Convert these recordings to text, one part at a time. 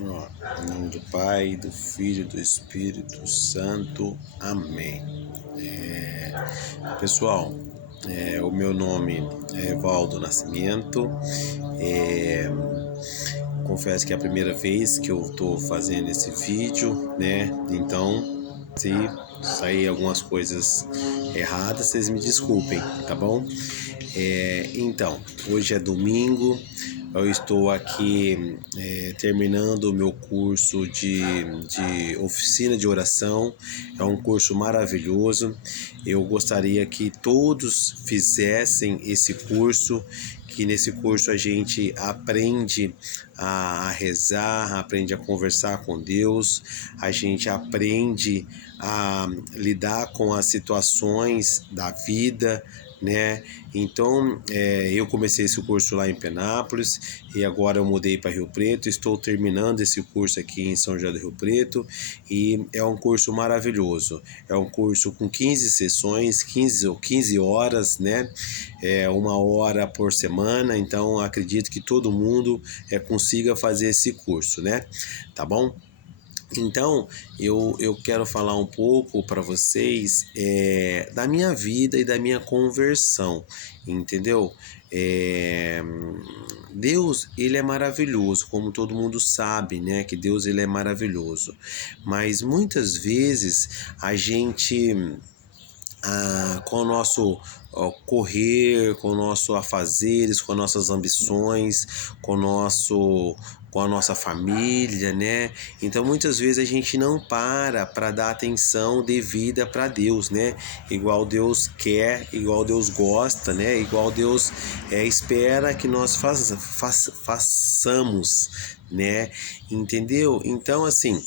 Ó, em nome do Pai, do Filho e do Espírito Santo. Amém. Pessoal, o meu nome é Evaldo Nascimento. É, confesso que é a primeira vez que eu estou fazendo esse vídeo, né? Então, se sair algumas coisas erradas, vocês me desculpem, tá bom? Então, hoje é domingo, eu estou aqui terminando o meu curso de oficina de oração. É um curso maravilhoso. Eu gostaria que todos fizessem esse curso, que nesse curso a gente aprende a rezar, aprende a conversar com Deus, a gente aprende a lidar com as situações da vida, né? Então, eu comecei esse curso lá em Penápolis e agora eu mudei para Rio Preto. Estou terminando esse curso aqui em São José do Rio Preto e é um curso maravilhoso. É um curso com 15 sessões, 15 horas, né? É 1 hora por semana. Então, acredito que todo mundo consiga fazer esse curso, né? Tá bom? Então, eu quero falar um pouco para vocês da minha vida e da minha conversão, entendeu? É, Deus, ele é maravilhoso, como todo mundo sabe, né? Que Deus, ele é maravilhoso. Mas muitas vezes a gente com o nosso correr, com o nosso afazeres, com as nossas ambições, com a nossa família, né? Então muitas vezes a gente não para dar atenção devida para Deus, né? Igual Deus quer, igual Deus gosta, né? Igual Deus espera que nós façamos, né? Entendeu? Então assim,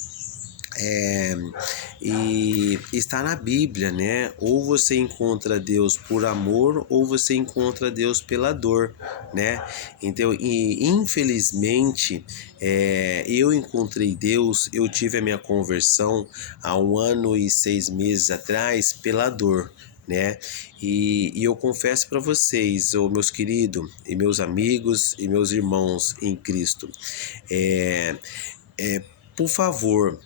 e está na Bíblia, né? Ou você encontra Deus por amor, ou você encontra Deus pela dor, né? Então, e infelizmente, eu encontrei Deus, eu tive a minha conversão há 1 ano e 6 meses atrás pela dor, né? E eu confesso para vocês, meus queridos e meus amigos e meus irmãos em Cristo, é, é, por favor,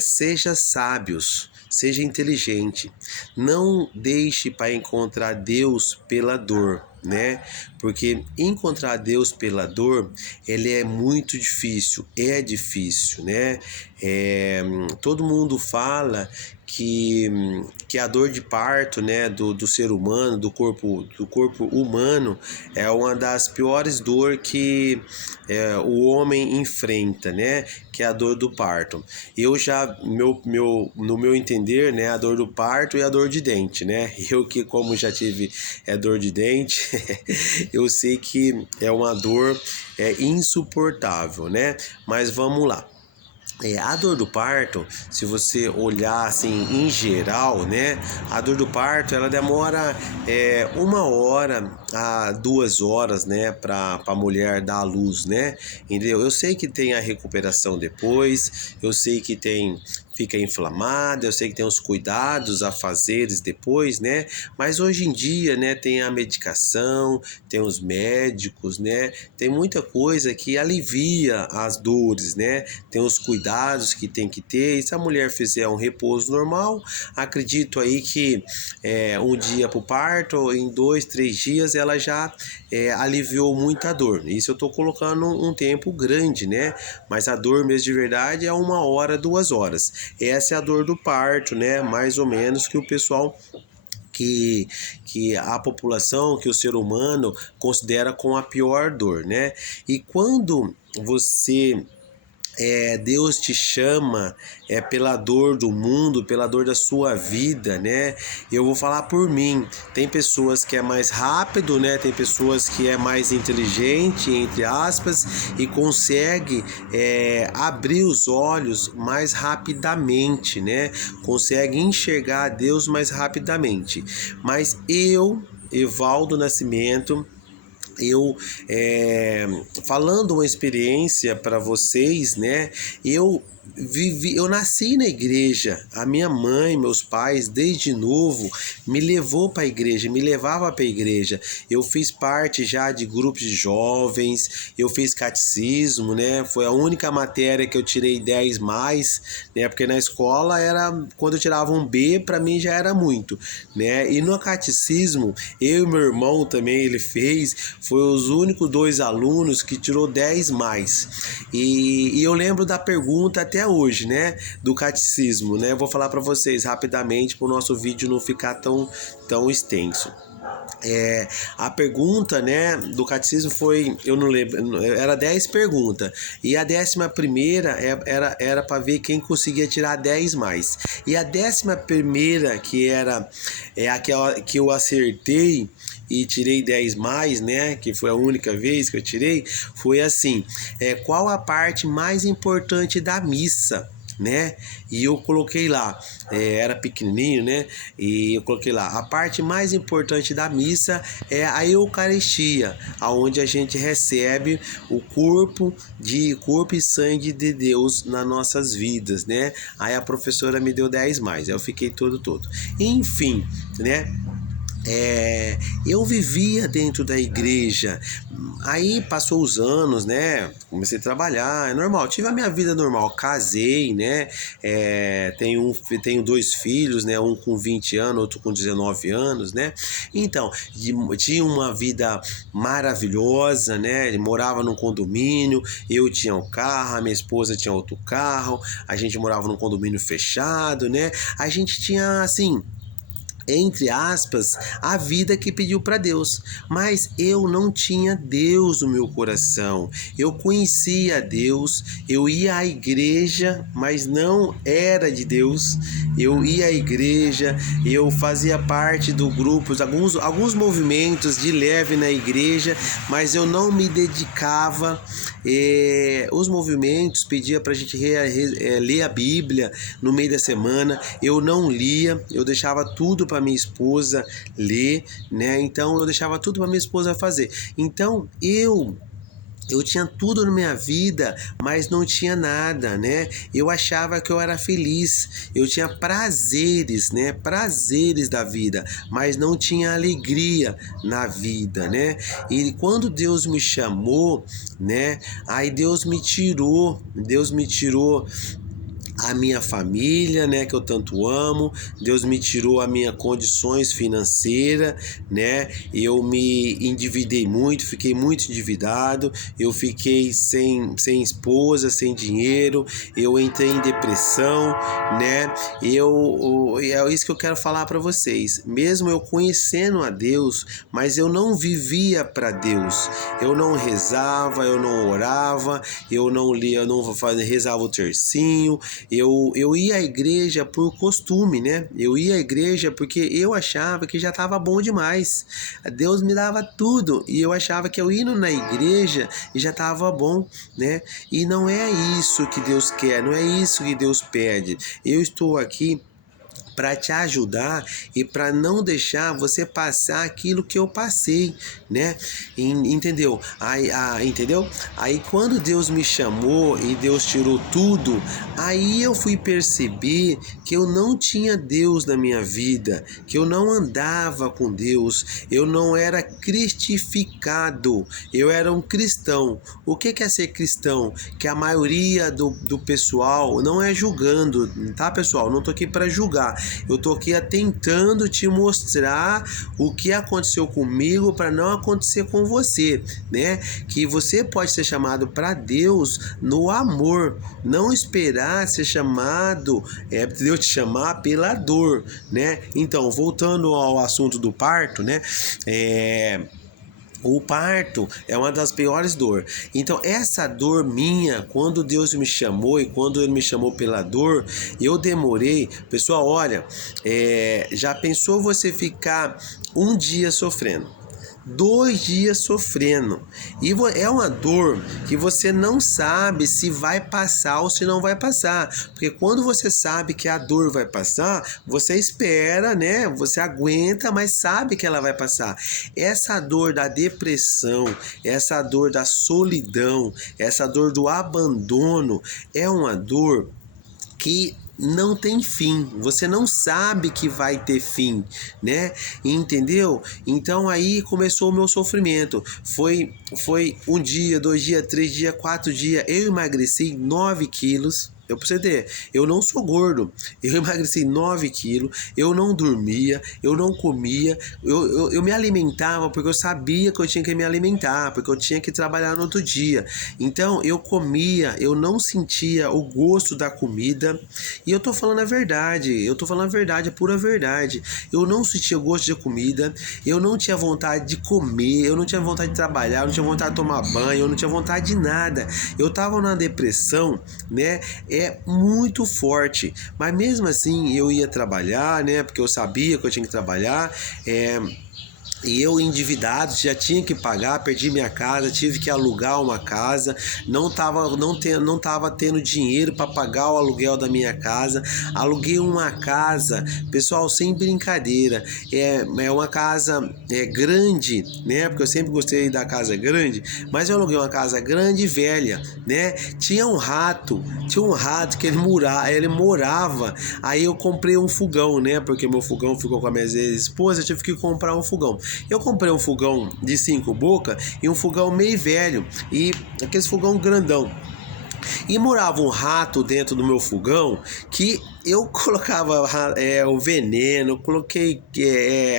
seja sábios, seja inteligente. Não deixe para encontrar Deus pela dor, né? Porque encontrar Deus pela dor, ele é muito difícil, né? Todo mundo fala que a dor de parto, né, do ser humano, do corpo humano, é uma das piores dores que o homem enfrenta, né, que é a dor do parto. Eu já, no meu entender, né, a dor do parto e a dor de dente, né, eu que como já tive dor de dente, eu sei que é uma dor insuportável, né, mas vamos lá. A dor do parto, se você olhar assim em geral, né, a dor do parto ela demora 1 hora a 2 horas, né, para a mulher dar à luz, né, entendeu? Eu sei que tem a recuperação depois, eu sei que fica inflamada, eu sei que tem os cuidados a fazeres depois, né? Mas hoje em dia, né, tem a medicação, tem os médicos, né? Tem muita coisa que alivia as dores, né? Tem os cuidados que tem que ter. E se a mulher fizer um repouso normal, acredito aí que um dia para o parto, em 2, 3 dias, ela já aliviou muita dor. Isso eu estou colocando um tempo grande, né? Mas a dor mesmo de verdade é 1 hora, 2 horas. Essa é a dor do parto, né? Mais ou menos que o pessoal que a população, que o ser humano considera com a pior dor, né? E quando você Deus te chama pela dor do mundo, pela dor da sua vida, né? Eu vou falar por mim. Tem pessoas que é mais rápido, né? Tem pessoas que é mais inteligente, entre aspas, e consegue abrir os olhos mais rapidamente, né? Consegue enxergar Deus mais rapidamente. Mas eu, Evaldo Nascimento, falando uma experiência para vocês, né? Eu eu nasci na igreja. A minha mãe, meus pais, desde novo, me levou para a igreja, me levava para a igreja. Eu fiz parte já de grupos de jovens, eu fiz catecismo, né? Foi a única matéria que eu tirei 10 mais, né? Porque na escola era, quando eu tirava um B, para mim já era muito, né? E no catecismo, eu e meu irmão também, ele fez, foi os únicos 2 alunos que tirou 10 mais. E eu lembro da pergunta até hoje, né, do catecismo, né? Eu vou falar para vocês rapidamente para o nosso vídeo não ficar tão extenso. A pergunta, né, do catecismo foi, eu não lembro, era 10 perguntas, e a 11ª era para ver quem conseguia tirar 10 mais. E a 11ª, que era aquela que eu acertei e tirei 10 mais, né, que foi a única vez que eu tirei, foi assim: qual a parte mais importante da missa? Né? E eu coloquei lá, era pequenininho, né? E eu coloquei lá: a parte mais importante da missa é a Eucaristia, aonde a gente recebe o corpo e sangue de Deus nas nossas vidas, né? Aí a professora me deu 10 mais, aí eu fiquei todo. Enfim, né? Eu vivia dentro da igreja. Aí passou os anos, né? Comecei a trabalhar, é normal. Tive a minha vida normal, casei, né? Tenho 2 filhos, né? Um com 20 anos, outro com 19 anos, né? Então, tinha uma vida maravilhosa, né? Ele morava num condomínio, eu tinha um carro, a minha esposa tinha outro carro, a gente morava num condomínio fechado, né? A gente tinha, assim, entre aspas, a vida que pediu para Deus. Mas eu não tinha Deus no meu coração. Eu conhecia Deus, eu ia à igreja, mas não era de Deus. Eu ia à igreja, eu fazia parte do grupo, alguns movimentos de leve na igreja, mas eu não me dedicava. Os movimentos pedia para a gente ler a Bíblia no meio da semana. Eu não lia, eu deixava tudo para minha esposa ler, né? Então eu deixava tudo para minha esposa fazer. Então eu tinha tudo na minha vida, mas não tinha nada, né? Eu achava que eu era feliz, eu tinha prazeres, né? Prazeres da vida, mas não tinha alegria na vida, né? E quando Deus me chamou, né? Aí Deus me tirou a minha família, né, que eu tanto amo. Deus me tirou as minhas condições financeiras, né? Eu me endividei muito, fiquei muito endividado, eu fiquei sem esposa, sem dinheiro, eu entrei em depressão, né? É isso que eu quero falar para vocês. Mesmo eu conhecendo a Deus, mas eu não vivia para Deus. Eu não rezava, eu não orava, eu não lia, eu não rezava o tercinho. Eu ia à igreja por costume, né? Eu ia à igreja porque eu achava que já estava bom demais. Deus me dava tudo e eu achava que eu indo na igreja já estava bom, né? E não é isso que Deus quer, não é isso que Deus pede. Eu estou aqui para te ajudar e para não deixar você passar aquilo que eu passei, né? Entendeu? Entendeu? Aí quando Deus me chamou e Deus tirou tudo, aí eu fui perceber que eu não tinha Deus na minha vida, que eu não andava com Deus, eu não era cristificado, eu era um cristão. O que é ser cristão? Que a maioria do pessoal não é julgando, tá, pessoal? Não tô aqui para julgar. Eu tô aqui tentando te mostrar o que aconteceu comigo para não acontecer com você, né? Que você pode ser chamado para Deus no amor, não esperar ser chamado, Deus te chamar pela dor, né? Então, voltando ao assunto do parto, né? O parto é uma das piores dores. Então, essa dor minha, quando Deus me chamou e quando Ele me chamou pela dor, eu demorei. Pessoal, olha, já pensou você ficar um dia sofrendo? 2 dias sofrendo. E é uma dor que você não sabe se vai passar ou se não vai passar. Porque quando você sabe que a dor vai passar, você espera, né? Você aguenta, mas sabe que ela vai passar. Essa dor da depressão, essa dor da solidão, essa dor do abandono, é uma dor que não tem fim, você não sabe que vai ter fim, né? Entendeu? Então aí começou o meu sofrimento. Foi 1 dia, 2 dias, 3 dias, 4 dias. Eu emagreci 9 quilos. Eu pra você ter, eu não sou gordo, eu emagreci 9 quilos, eu não dormia, eu não comia, eu me alimentava porque eu sabia que eu tinha que me alimentar, porque eu tinha que trabalhar no outro dia. Então eu comia, eu não sentia o gosto da comida, e eu tô falando a verdade, a pura verdade. Eu não sentia o gosto de comida, eu não tinha vontade de comer, eu não tinha vontade de trabalhar, eu não tinha vontade de tomar banho, eu não tinha vontade de nada. Eu tava numa depressão, né? É muito forte, mas mesmo assim eu ia trabalhar, né? Porque eu sabia que eu tinha que trabalhar, e eu endividado, já tinha que pagar, perdi minha casa, tive que alugar uma casa, não tava tendo dinheiro para pagar o aluguel da minha casa, aluguei uma casa, pessoal, sem brincadeira, é uma casa grande, né? Porque eu sempre gostei da casa grande, mas eu aluguei uma casa grande e velha, né? Tinha um rato que ele morava, aí eu comprei um fogão, né? Porque meu fogão ficou com a minha esposa, eu tive que comprar um fogão. Eu comprei um fogão de 5 bocas e um fogão meio velho, e aquele fogão grandão. E morava um rato dentro do meu fogão que eu colocava o veneno, coloquei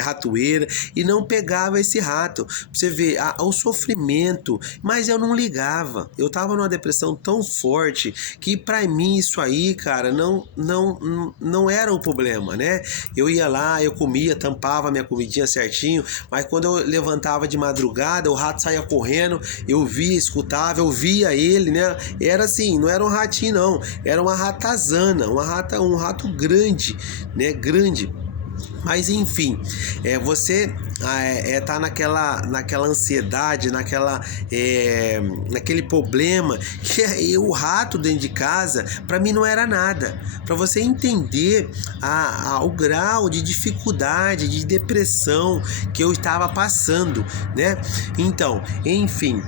ratoeira e não pegava esse rato. Pra você ver o sofrimento, mas eu não ligava. Eu tava numa depressão tão forte que pra mim isso aí, cara, não era um problema, né? Eu ia lá, eu comia, tampava minha comidinha certinho, mas quando eu levantava de madrugada, o rato saía correndo, eu via, escutava, eu via ele, né? Era assim, não era um ratinho não, era uma ratazana, um rato grande, né? Grande. Mas enfim, você tá naquela ansiedade, naquele problema que o rato dentro de casa, para mim não era nada. Para você entender o grau de dificuldade, de depressão que eu estava passando, né? Então, enfim.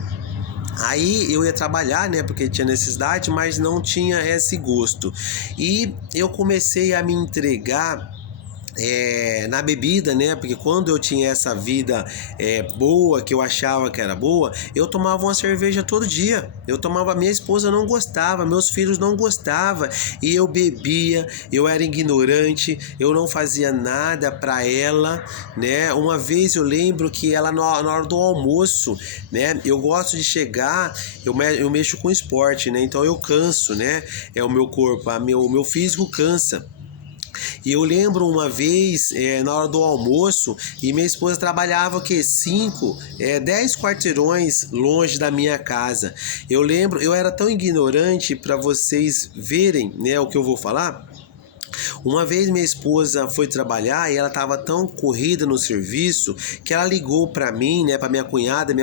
Aí eu ia trabalhar, né, porque tinha necessidade, mas não tinha esse gosto. E eu comecei a me entregar na bebida, né? Porque quando eu tinha essa vida boa, que eu achava que era boa, eu tomava uma cerveja todo dia. Minha esposa não gostava, meus filhos não gostavam, e eu bebia, eu era ignorante, eu não fazia nada pra ela, né? Uma vez eu lembro que ela na hora do almoço, né? Eu gosto de chegar, eu mexo com esporte, né? Então eu canso, né? O meu corpo, o meu físico cansa. E eu lembro uma vez, na hora do almoço, e minha esposa trabalhava 10 quarteirões longe da minha casa. Eu lembro, eu era tão ignorante, para vocês verem, né, o que eu vou falar. Uma vez minha esposa foi trabalhar e ela estava tão corrida no serviço que ela ligou para mim, né, para minha cunhada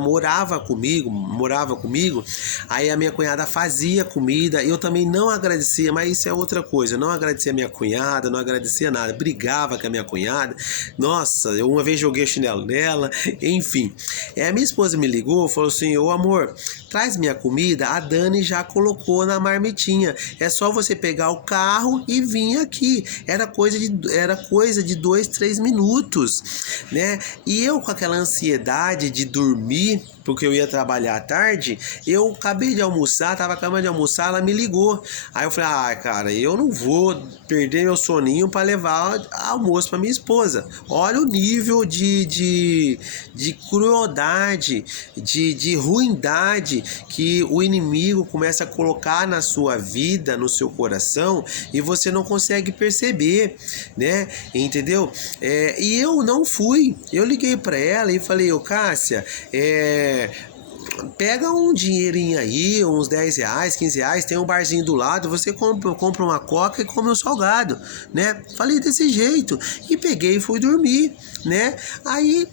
morava comigo, aí a minha cunhada fazia comida, eu também não agradecia, mas isso é outra coisa, eu não agradecia a minha cunhada, não agradecia nada, brigava com a minha cunhada, nossa, eu uma vez joguei o chinelo nela, enfim. A minha esposa me ligou, falou assim: ô amor, traz minha comida, a Dani já colocou na marmitinha, é só você pegar o carro e vir aqui. Era coisa de 2, 3 minutos, né? E eu com aquela ansiedade de dormir, porque eu ia trabalhar à tarde, eu acabei de almoçar, tava acabando de almoçar, ela me ligou. Aí eu falei: cara, eu não vou perder meu soninho para levar almoço para minha esposa. Olha o nível de crueldade, de ruindade que o inimigo começa a colocar na sua vida, no seu coração, e você não consegue perceber, né? Entendeu? E eu não fui. Eu liguei para ela e falei: ô Cássia, pega um dinheirinho aí, uns 10 reais, 15 reais, tem um barzinho do lado, você compra uma coca e come um salgado, né? Falei desse jeito e peguei e fui dormir, né? Aí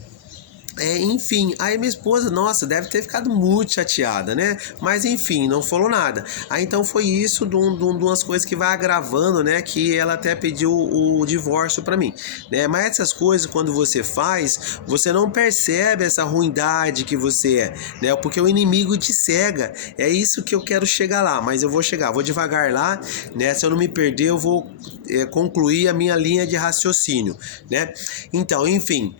Enfim, aí minha esposa, nossa, deve ter ficado muito chateada, né? Mas enfim, não falou nada. Aí então foi isso de umas coisas que vai agravando, né? Que ela até pediu o divórcio pra mim, né? Mas essas coisas, quando você faz, você não percebe essa ruindade que você é, né? Porque o inimigo te cega. É isso que eu quero chegar lá, mas eu vou chegar, vou devagar lá, né? Se eu não me perder, eu vou concluir a minha linha de raciocínio, né? Então, enfim.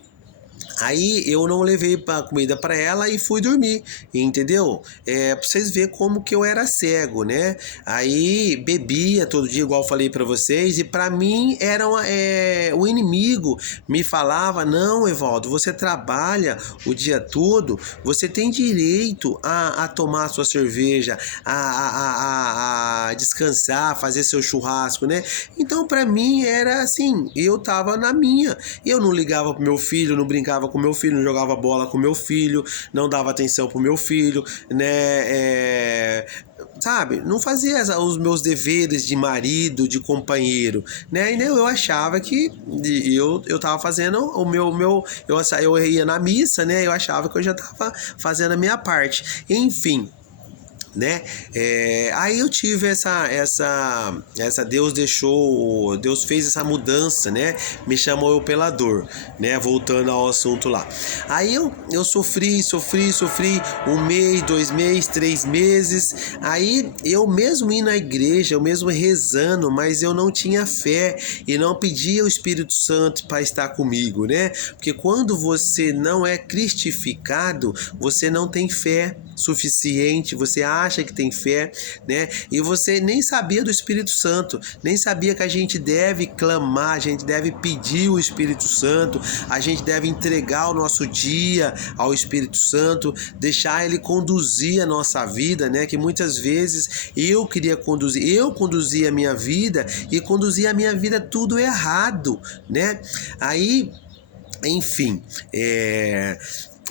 Aí eu não levei a comida para ela e fui dormir, entendeu? Pra vocês verem como que eu era cego, né? Aí bebia todo dia, igual eu falei para vocês, e para mim era o inimigo me falava: não, Evaldo, você trabalha o dia todo, você tem direito a tomar sua cerveja, a descansar, fazer seu churrasco, né? Então para mim era assim, eu tava na minha, eu não ligava pro meu filho, não brincava com meu filho, não jogava bola com meu filho, não dava atenção pro meu filho, né? Sabe, não fazia os meus deveres de marido, de companheiro, né? E eu achava que eu tava fazendo o meu eu ia na missa, né? Eu achava que eu já tava fazendo a minha parte. Enfim, né? Aí eu tive essa Deus fez essa mudança, né? Me chamou eu pela dor, né? Voltando ao assunto lá. Aí eu sofri 1 mês, 2 meses, 3 meses. Aí eu mesmo indo na igreja, eu mesmo rezando, mas eu não tinha fé e não pedia o Espírito Santo para estar comigo, né? Porque quando você não é cristificado, você não tem fé suficiente, você acha que tem fé, né? E você nem sabia do Espírito Santo, nem sabia que a gente deve clamar, a gente deve pedir o Espírito Santo, a gente deve entregar o nosso dia ao Espírito Santo, deixar ele conduzir a nossa vida, né? Que muitas vezes eu conduzia a minha vida e conduzia a minha vida tudo errado, né? Aí, enfim,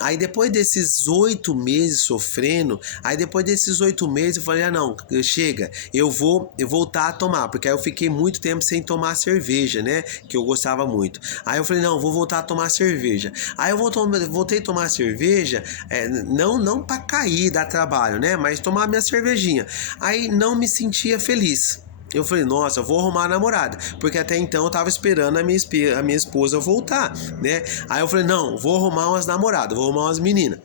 Aí depois desses 8 meses sofrendo, eu falei: não, chega, eu vou voltar a tomar, porque aí eu fiquei muito tempo sem tomar cerveja, né, que eu gostava muito. Aí eu falei: não, vou voltar a tomar cerveja. Aí eu voltei a tomar cerveja, não pra cair, dar trabalho, né, mas tomar minha cervejinha. Aí não me sentia feliz. Eu falei: nossa, eu vou arrumar a namorada, porque até então eu tava esperando a minha esposa voltar, né? Aí eu falei: não, vou arrumar umas namoradas, vou arrumar umas meninas.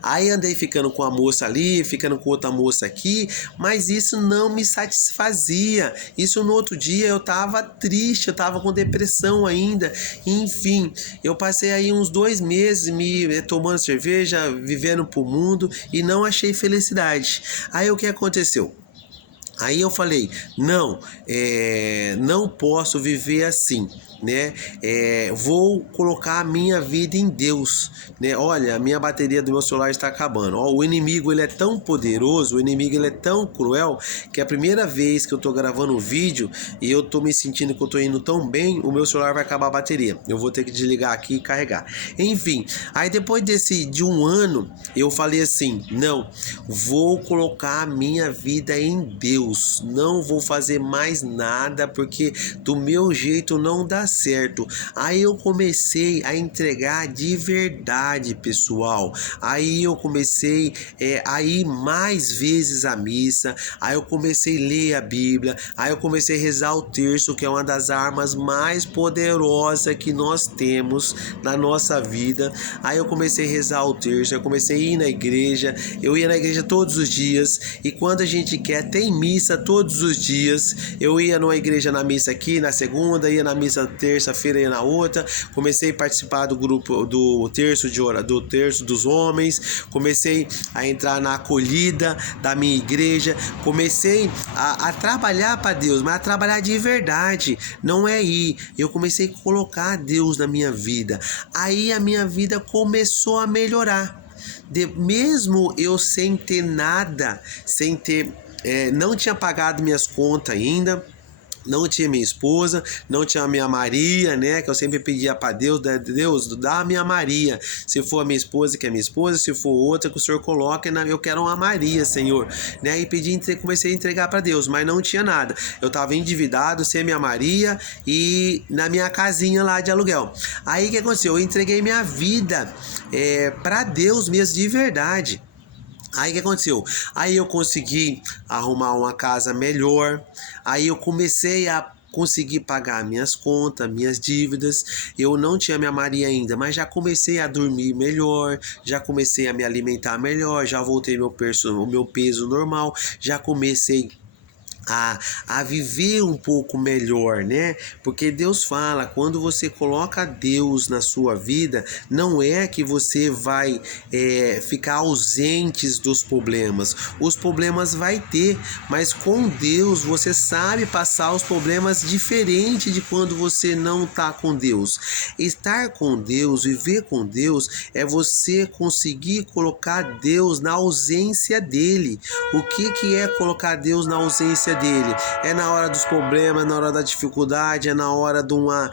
Aí andei ficando com a moça ali, ficando com outra moça aqui, mas isso não me satisfazia. Isso no outro dia eu tava triste, eu tava com depressão ainda. Enfim, eu passei aí uns 2 meses me tomando cerveja, vivendo pro mundo e não achei felicidade. Aí o que aconteceu? Aí eu falei: não, não posso viver assim, né? Vou colocar a minha vida em Deus, né? Olha, a minha bateria do meu celular está acabando. Ó, o inimigo, ele é tão poderoso, o inimigo, ele é tão cruel, que a primeira vez que eu tô gravando um vídeo e eu tô me sentindo que eu tô indo tão bem, o meu celular vai acabar a bateria. Eu vou ter que desligar aqui e carregar. Enfim, aí depois de 1 ano, eu falei assim: não, vou colocar a minha vida em Deus. Não vou fazer mais nada, porque do meu jeito não dá certo. Aí eu comecei a entregar de verdade, pessoal. Aí eu comecei a ir mais vezes à missa. Aí eu comecei a ler a Bíblia. Aí eu comecei a rezar o terço, que é uma das armas mais poderosas que nós temos na nossa vida. Aí eu comecei a rezar o terço, eu comecei a ir na igreja. Eu ia na igreja todos os dias, e quando a gente quer, tem missa todos os dias. Eu ia numa igreja, na missa aqui na segunda, ia na missa terça-feira, ia na outra. Comecei a participar do grupo do terço dos homens. Comecei a entrar na acolhida da minha igreja. Comecei a trabalhar para Deus, mas a trabalhar de verdade, não é ir. Eu comecei a colocar Deus na minha vida. Aí a minha vida começou a melhorar. Mesmo eu sem ter nada, não tinha pagado minhas contas ainda, Não tinha minha esposa, não tinha a minha Maria, né? Que eu sempre pedia para Deus, Deus, dá a minha Maria. Se for a minha esposa, que é minha esposa, se for outra, que o Senhor coloque, eu quero uma Maria, Senhor. Né? E comecei a entregar para Deus, mas não tinha nada. Eu estava endividado, sem a minha Maria e na minha casinha lá de aluguel. Aí o que aconteceu? Eu entreguei minha vida para Deus mesmo, de verdade. Aí o que aconteceu? Aí eu consegui arrumar uma casa melhor, aí eu comecei a conseguir pagar minhas contas, minhas dívidas. Eu não tinha minha Maria ainda, mas já comecei a dormir melhor, já comecei a me alimentar melhor, já voltei o meu peso normal, já comecei a viver um pouco melhor, né? Porque Deus fala, quando você coloca Deus na sua vida, não é que você vai ficar ausentes dos problemas. Os problemas vai ter, mas com Deus você sabe passar os problemas diferente de quando você não tá com Deus. Estar com Deus, viver com Deus, é você conseguir colocar Deus na ausência dele. O que é colocar Deus na ausência dele? É na hora dos problemas, na hora da dificuldade, é na hora de uma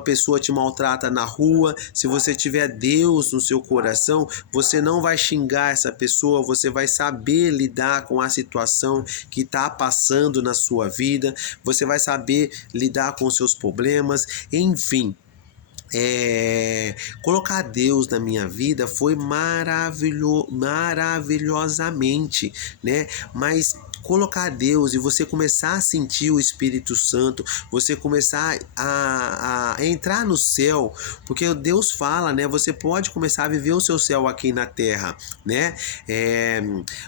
pessoa te maltrata na rua. Se você tiver Deus no seu coração, você não vai xingar essa pessoa, você vai saber lidar com a situação que está passando na sua vida, você vai saber lidar com os seus problemas, enfim. Colocar Deus na minha vida foi maravilhosamente, né? Mas colocar Deus e você começar a sentir o Espírito Santo, você começar a entrar no céu, porque Deus fala, né? Você pode começar a viver o seu céu aqui na terra, né?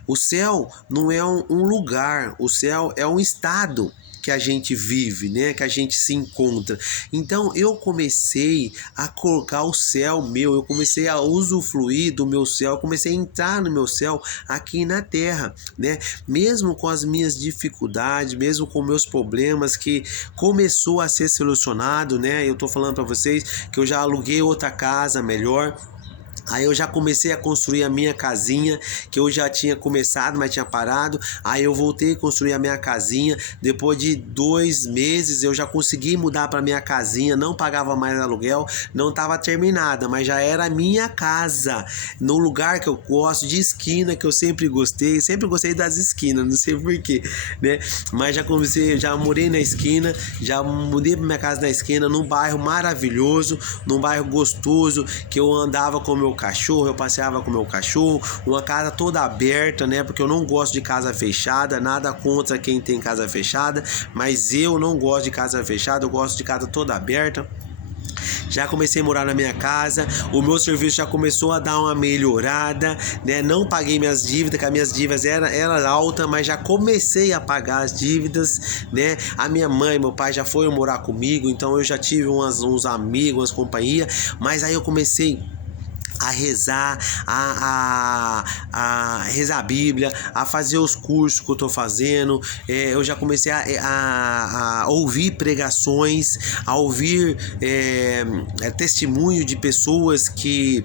O céu não é um lugar, o céu é um estado que a gente vive, né? Que a gente se encontra. Então eu comecei a colocar o céu meu, eu comecei a usufruir do meu céu, eu comecei a entrar no meu céu aqui na terra, né? Mesmo com as minhas dificuldades, mesmo com meus problemas que começou a ser solucionado, né? Eu tô falando para vocês que eu já aluguei outra casa melhor. Aí eu já comecei a construir a minha casinha, que eu já tinha começado, mas tinha parado. Aí eu voltei a construir a minha casinha. Depois de 2 meses eu já consegui mudar para minha casinha, não pagava mais aluguel, não estava terminada, mas já era a minha casa, no lugar que eu gosto, de esquina, que eu sempre gostei das esquinas, não sei porquê, né? Mas já morei na esquina, já mudei para minha casa na esquina, num bairro maravilhoso, num bairro gostoso, que eu andava com meu cachorro, eu passeava com meu cachorro, uma casa toda aberta, né? Porque eu não gosto de casa fechada, nada contra quem tem casa fechada, mas eu não gosto de casa fechada, eu gosto de casa toda aberta. Já comecei a morar na minha casa, o meu serviço já começou a dar uma melhorada, né? Não paguei minhas dívidas, que as minhas dívidas eram altas, mas já comecei a pagar as dívidas, né? A minha mãe e meu pai já foram morar comigo, então eu já tive uns amigos, umas companhias, mas aí eu comecei a rezar, a rezar a Bíblia, a fazer os cursos que eu tô fazendo. Eu já comecei a ouvir pregações, a ouvir testemunho de pessoas que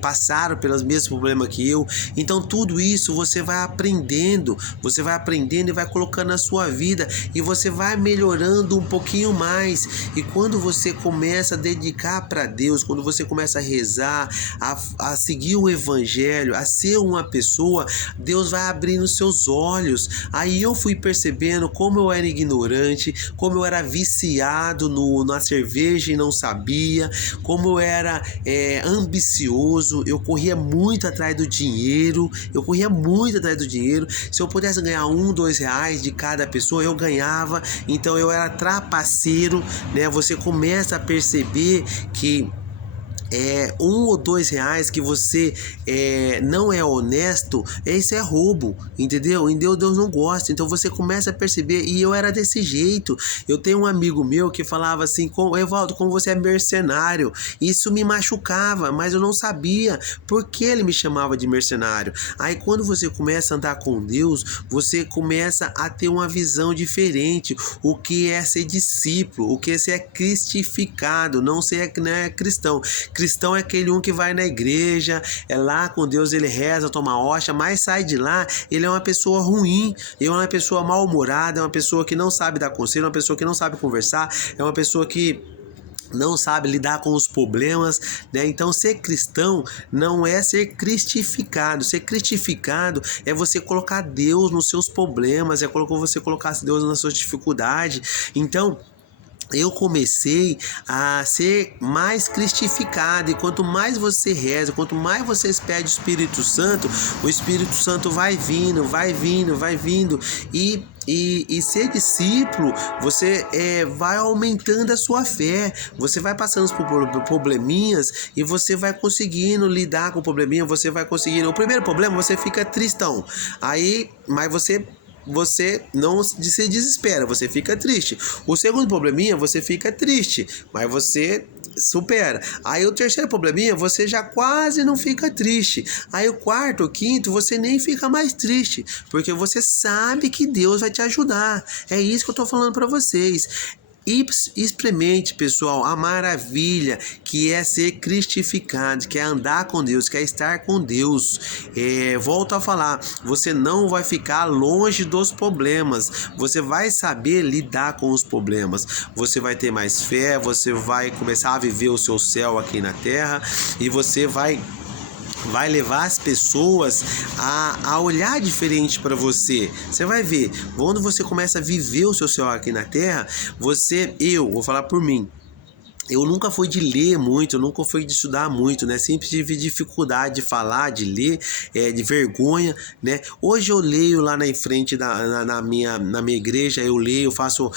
passaram pelos mesmos problemas que eu. Então tudo isso você vai aprendendo e vai colocando na sua vida e você vai melhorando um pouquinho mais. E quando você começa a dedicar para Deus, quando você começa a rezar, a seguir o evangelho, a ser uma pessoa, Deus vai abrindo seus olhos. Aí eu fui percebendo como eu era ignorante, como eu era viciado na cerveja e não sabia, como eu era ambicioso, eu corria muito atrás do dinheiro, se eu pudesse ganhar R$1, R$2 de cada pessoa, eu ganhava, então eu era trapaceiro, né? Você começa a perceber que R$1 ou R$2 que você não é honesto, isso é roubo, entendeu? E Deus não gosta, então você começa a perceber, e eu era desse jeito. Eu tenho um amigo meu que falava assim, Evaldo, como você é mercenário, isso me machucava, mas eu não sabia por que ele me chamava de mercenário. Aí quando você começa a andar com Deus, você começa a ter uma visão diferente, o que é ser discípulo, o que é ser cristificado, não é cristão. cristão é aquele um que vai na igreja, é lá com Deus, ele reza, toma hóstia, mas sai de lá, ele é uma pessoa ruim, ele é uma pessoa mal-humorada, é uma pessoa que não sabe dar conselho, é uma pessoa que não sabe conversar, é uma pessoa que não sabe lidar com os problemas, né? Então, ser cristão não é ser cristificado. Ser cristificado é você colocar Deus nos seus problemas, é você colocar Deus nas suas dificuldades. Então, eu comecei a ser mais cristificado, e quanto mais você reza, quanto mais você pede o Espírito Santo vai vindo, e ser discípulo, você vai aumentando a sua fé, você vai passando por probleminhas e você vai conseguindo lidar com o probleminha, você vai conseguindo. O primeiro problema, você fica tristão, mas você não se desespera, você fica triste. O segundo probleminha, você fica triste, mas você supera. Aí o terceiro probleminha, você já quase não fica triste. Aí o quarto, o quinto, você nem fica mais triste, porque você sabe que Deus vai te ajudar. É isso que eu tô falando para vocês. Experimente, pessoal, a maravilha que é ser cristificado, que é andar com Deus, que é estar com Deus. Volto a falar, você não vai ficar longe dos problemas, você vai saber lidar com os problemas, você vai ter mais fé, você vai começar a viver o seu céu aqui na terra, e você vai levar as pessoas a olhar diferente para você. Você vai ver, quando você começa a viver o seu céu aqui na terra, eu vou falar por mim, eu nunca fui de ler muito, eu nunca fui de estudar muito, né? Sempre tive dificuldade de falar, de ler, de vergonha, né? Hoje eu leio lá na frente na minha igreja, eu leio, eu faço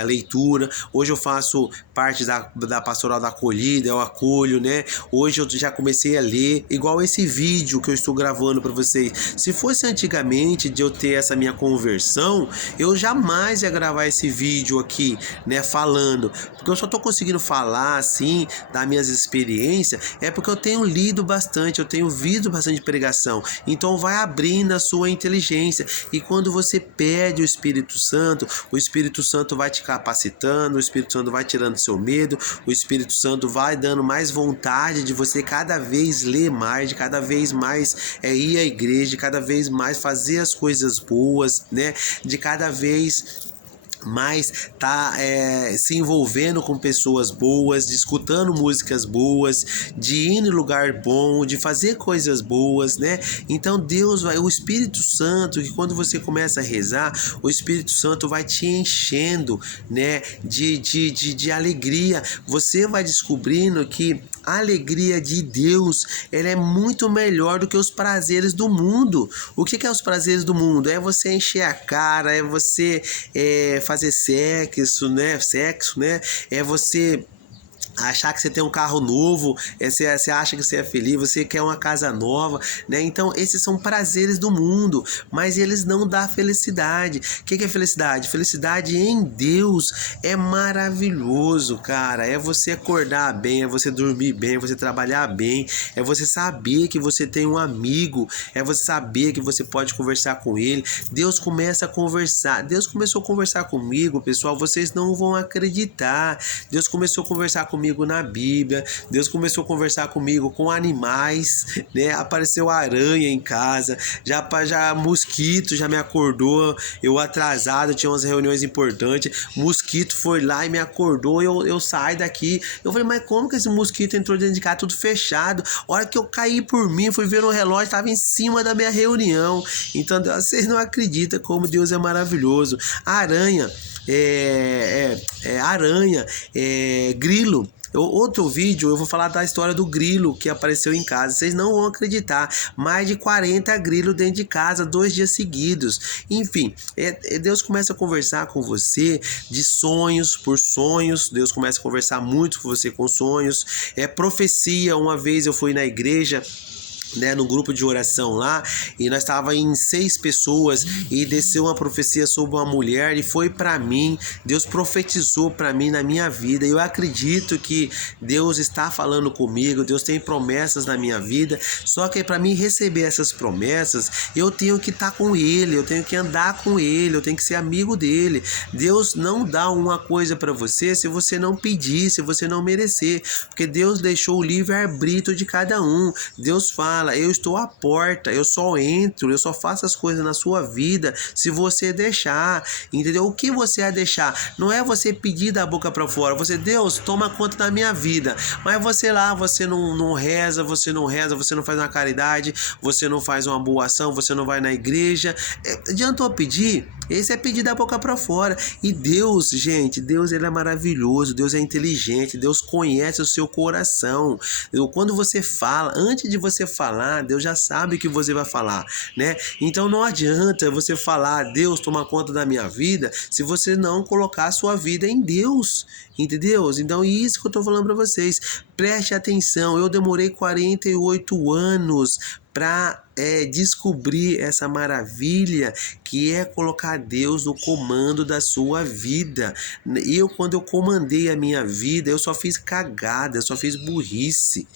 a leitura. Hoje eu faço parte da pastoral da acolhida, eu acolho, né? Hoje eu já comecei a ler, igual esse vídeo que eu estou gravando para vocês. Se fosse antigamente de eu ter essa minha conversão, eu jamais ia gravar esse vídeo aqui, né? Falando, porque eu só tô conseguindo falar assim das minhas experiências porque eu tenho lido bastante, eu tenho visto bastante pregação. Então vai abrindo a sua inteligência, e quando você pede o Espírito Santo vai te capacitando, o Espírito Santo vai tirando seu medo, o Espírito Santo vai dando mais vontade de você cada vez ler mais, de cada vez mais ir à igreja, de cada vez mais fazer as coisas boas, né? De cada vez mas se envolvendo com pessoas boas, de escutando músicas boas, de ir em lugar bom, de fazer coisas boas, né? Então o Espírito Santo, que quando você começa a rezar, o Espírito Santo vai te enchendo, né, de alegria. Você vai descobrindo que a alegria de Deus, ela é muito melhor do que os prazeres do mundo. O que é os prazeres do mundo? É você encher a cara, é você fazer sexo, né? É você achar que você tem um carro novo, você acha que você é feliz, você quer uma casa nova, né? Então esses são prazeres do mundo, mas eles não dão felicidade. O que é felicidade? Felicidade em Deus é maravilhoso, cara. É você acordar bem, é você dormir bem, é você trabalhar bem, é você saber que você tem um amigo, é você saber que você pode conversar com ele. Deus começa a conversar. Deus começou a conversar comigo, pessoal, vocês não vão acreditar. Deus começou a conversar comigo na Bíblia, Deus começou a conversar comigo com animais, né? Apareceu aranha em casa, já mosquito já me acordou, eu atrasado, tinha umas reuniões importantes, mosquito foi lá e me acordou, eu saí daqui, eu falei, mas como que esse mosquito entrou dentro de casa tudo fechado? A hora que eu caí por mim, fui ver no relógio, estava em cima da minha reunião. Então vocês não acreditam como Deus é maravilhoso. Aranha, grilo. Outro vídeo eu vou falar da história do grilo que apareceu em casa. Vocês não vão acreditar. Mais de 40 grilos dentro de casa, 2 dias seguidos. Enfim, Deus começa a conversar com você de sonhos por sonhos. Deus começa a conversar muito com você com sonhos. Profecia. Uma vez eu fui na igreja né, no grupo de oração lá, e nós estava em 6 pessoas e desceu uma profecia sobre uma mulher e foi para mim. Deus profetizou para mim na minha vida. Eu acredito que Deus está falando comigo, Deus tem promessas na minha vida, só que para mim receber essas promessas, eu tenho que estar com Ele, eu tenho que andar com Ele, eu tenho que ser amigo dele. Deus não dá uma coisa para você se você não pedir, se você não merecer, porque Deus deixou o livre-arbítrio de cada um. Deus fala: eu estou à porta, eu só entro, eu só faço as coisas na sua vida se você deixar, entendeu? O que você vai deixar? Não é você pedir da boca para fora, você: Deus, toma conta da minha vida, mas você lá, você não reza, você não faz uma caridade, você não faz uma boa ação, você não vai na igreja. Adiantou pedir? Esse é pedir da boca para fora. E Deus, gente, Deus, ele é maravilhoso, Deus é inteligente, Deus conhece o seu coração. Quando você fala, antes de você falar, Deus já sabe o que você vai falar, né? Então não adianta você falar: Deus, toma conta da minha vida, se você não colocar a sua vida em Deus, entendeu? Então isso que eu tô falando para vocês. Preste atenção, eu demorei 48 anos para descobrir essa maravilha que é colocar Deus no comando da sua vida. Quando eu comandei a minha vida, eu só fiz cagada, eu só fiz burrice.